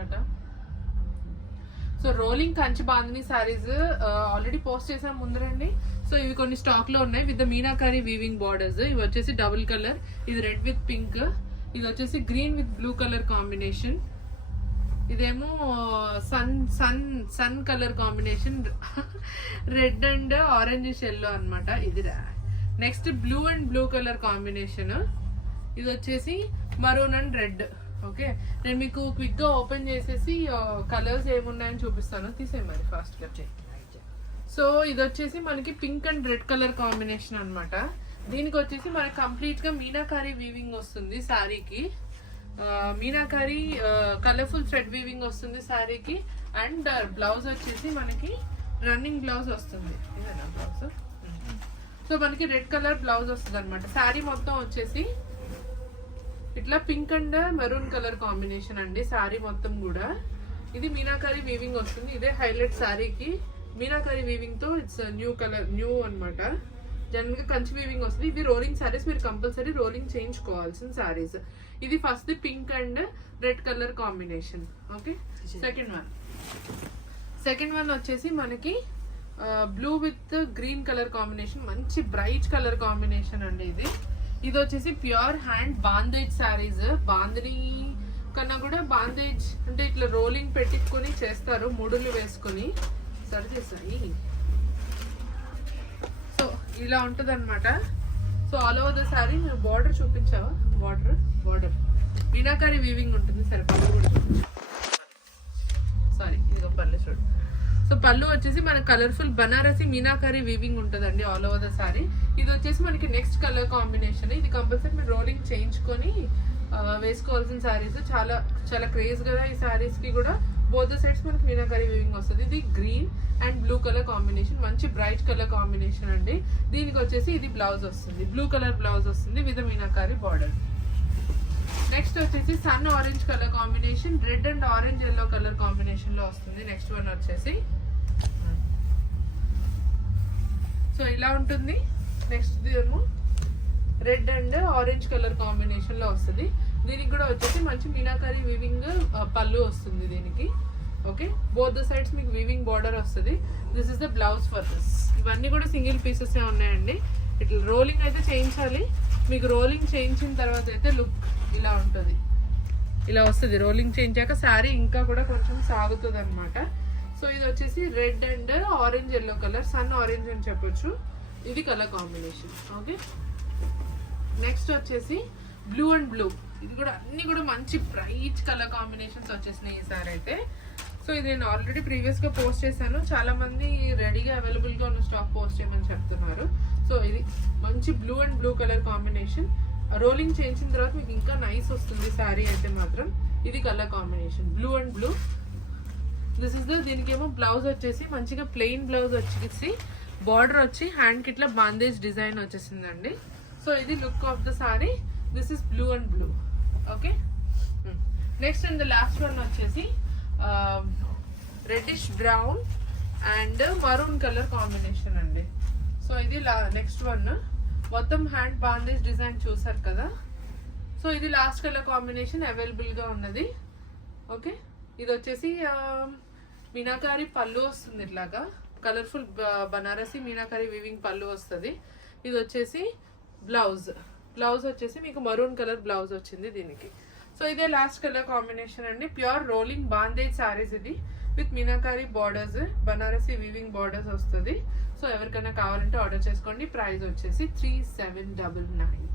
వస్తుందట. So rolling Kanchi bandhani saris already post చేసాం ముందరండి. సో ఇవి కొన్ని స్టాక్ లో ఉన్నాయి with the meenakari weaving borders. ఇవి వచ్చేసి డబుల్ కలర్, ఇది రెడ్ విత్ పింక్, ఇది వచ్చేసి green with blue colour combination, ఇదేమో sun sun sun colour combination red and orange yellow అనమాట. ఇది next blue and blue colour combination, ఇది వచ్చేసి మరూన్ అండ్ రెడ్. ఓకే, నేను మీకు క్విక్ గా ఓపెన్ చేసేసి కలర్స్ ఏమున్నాయని చూపిస్తాను. తీసే మరి ఫాస్ట్ గా. సో ఇది వచ్చేసి మనకి pink and red colour combination అనమాట. దీనికి వచ్చేసి మనకి కంప్లీట్ గా మీనాకారి వీవింగ్ వస్తుంది శారీకి. మీనాకారి కలర్ఫుల్ థ్రెడ్ వీవింగ్ వస్తుంది శారీకి. అండ్ బ్లౌజ్ వచ్చేసి మనకి రన్నింగ్ బ్లౌజ్ వస్తుంది. ఇదేనా బ్లౌజ్? సో మనకి రెడ్ కలర్ బ్లౌజ్ వస్తుంది అనమాట. శారీ మొత్తం వచ్చేసి ఇట్లా pink and maroon colour combination అండి శారీ మొత్తం కూడా. ఇది మీనాకారి వీవింగ్ వస్తుంది. ఇదే హైలైట్ శారీకి. మీనాకారి వీవింగ్ తో ఇట్స్ న్యూ కలర్, న్యూ అనమాట. జనరల్ గా కంచి వీవింగ్ వస్తుంది. ఇవి రోలింగ్ శారీస్, మీరు కంపల్సరీ రోలింగ్ చేయించుకోవాల్సిన శారీస్. ఇది first pink and red colour combination. Okay, second one వచ్చేసి మనకి blue with green colour combination, మంచి బ్రైట్ కలర్ కాంబినేషన్ అండి ఇది. ఇది వచ్చేసి ప్యూర్ హ్యాండ్ బాందేజ్ శారీస్. బాందిని కన్నా కూడా బాందేజ్ అంటే ఇట్లా రోలింగ్ పెట్టుకొని చేస్తారు, ముడులు వేసుకొని. సరి చేస్తాయి. సో ఇలా ఉంటుంది అనమాట. So all over the sari. మీరు బార్డర్ చూపించావా? బార్డర్ మీనాకారి వీవింగ్ ఉంటుంది. సరే పళ్ళు కూడా సారీ, ఇదిగో పళ్ళు చూడు. సో పళ్ళు వచ్చేసి మన కలర్ఫుల్ బనారసి మీనాకారి వీవింగ్ ఉంటుందండి ఆల్ ఓవర్ ద శారీ. ఇది వచ్చేసి మనకి నెక్స్ట్ కలర్ కాంబినేషన్. ఇది కంపల్సరీ మీరు రోలింగ్ చేయించుకొని వేసుకోవాల్సిన శారీస్. చాలా చాలా క్రేజ్ కదా ఈ శారీస్ కి కూడా. బోత్ ద సైడ్స్ మనకి మీనాకారి వీవింగ్ వస్తుంది. ఇది green and blue colour combination, మంచి బ్రైట్ కలర్ కాంబినేషన్ అండి. దీనికి వచ్చేసి ఇది బ్లౌజ్ వస్తుంది, బ్లూ కలర్ బ్లౌజ్ వస్తుంది విత్ మీనాకారి బార్డర్. నెక్స్ట్ వచ్చేసి sun orange colour combination, red and orange yellow colour combination లో వస్తుంది. నెక్స్ట్ వన్ వచ్చేసి సో ఇలా ఉంటుంది. నెక్స్ట్ ఏమో red and orange colour combination లో వస్తుంది. దీనికి కూడా వచ్చేసి మంచి మీనాకారి వీవింగ్ పళ్ళు వస్తుంది దీనికి. ఓకే, బోత్ ద సైడ్స్ మీకు వీవింగ్ బార్డర్ వస్తుంది. This is the blouse for this. ఇవన్నీ కూడా సింగిల్ పీసెస్ ఉన్నాయండి. ఇట్లా రోలింగ్ అయితే చేయించాలి. మీకు రోలింగ్ చేయించిన తర్వాత అయితే లుక్ ఇలా ఉంటుంది, ఇలా వస్తుంది. రోలింగ్ చేయించాక శారీ ఇంకా కూడా కొంచెం సాగుతుంది అనమాట. సో ఇది వచ్చేసి red and orange yellow colour, sun orange అని చెప్పొచ్చు. ఇది కలర్ కాంబినేషన్. ఓకే, నెక్స్ట్ వచ్చేసి బ్లూ అండ్ బ్లూ. ఇది కూడా అన్ని కూడా మంచి బ్రైట్ కలర్ కాంబినేషన్స్ వచ్చేసినాయి ఈసారి అయితే. సో ఇది నేను ఆల్రెడీ ప్రీవియస్ గా పోస్ట్ చేశాను. చాలా మంది రెడీగా అవైలబుల్ గా ఉన్న స్టాక్ పోస్ట్ చేయమని చెప్తున్నారు. సో ఇది మంచి blue and blue colour combination. Rolling చేయించిన తర్వాత మీకు ఇంకా నైస్ వస్తుంది శారీ అయితే మాత్రం. ఇది colour combination blue and blue. This is the, దీనికి ఏమో బ్లౌజ్ వచ్చేసి మంచిగా ప్లెయిన్ బ్లౌజ్ వచ్చేసి బార్డర్ వచ్చి హ్యాండ్ కి ఇట్లా బాందేజ్ డిజైన్ వచ్చేసిందండి. సో ఇది look of the sari. This is blue and blue. Okay, next and the last one వచ్చేసి reddish brown and maroon colour combination అండి. సో ఇది నెక్స్ట్ వన్. మొత్తం హ్యాండ్ బాందేజ్ డిజైన్ చూసారు కదా. సో ఇది లాస్ట్ కలర్ కాంబినేషన్ అవైలబుల్ గా ఉన్నది. ఓకే, ఇది వచ్చేసి మీనాకారి పళ్ళు వస్తుంది. ఇట్లాగా కలర్ఫుల్ బనారసి మీనాకారి వీవింగ్ పళ్ళు వస్తుంది. ఇది వచ్చేసి బ్లౌజ్ వచ్చేసి మీకు మరూన్ కలర్ బ్లౌజ్ వచ్చింది దీనికి. సో ఇదే లాస్ట్ కలర్ కాంబినేషన్ అండి. ప్యూర్ రోలింగ్ బాందేజ్ సారీస్ ఇది with meenakari borders, Banarasi weaving borders వస్తుంది. సో ఎవరికైనా కావాలంటే ఆర్డర్ చేసుకోండి. ప్రైస్ వచ్చేసి 3799.